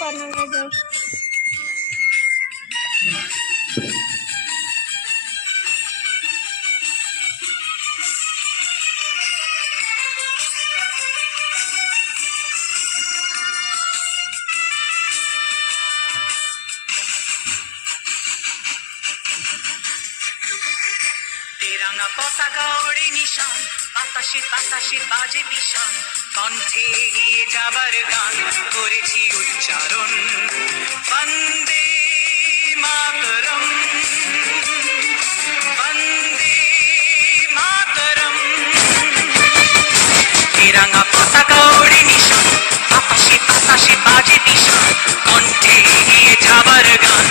পানামে যাও। তেরাঙা পতাকা ওড়ে নিশান, বাতাসে বাতাসে বাজে বিশান, কণ্ঠে এগিয়ে যাবার গান করেছি উচ্চারণ, বন্দে মাতরম, বন্দে মাতরম। তেরাঙা পতাকা ওড়ে নিশান, বাতাসে বাতাসে বাজে বিশান, কণ্ঠে এগিয়ে যাবার গান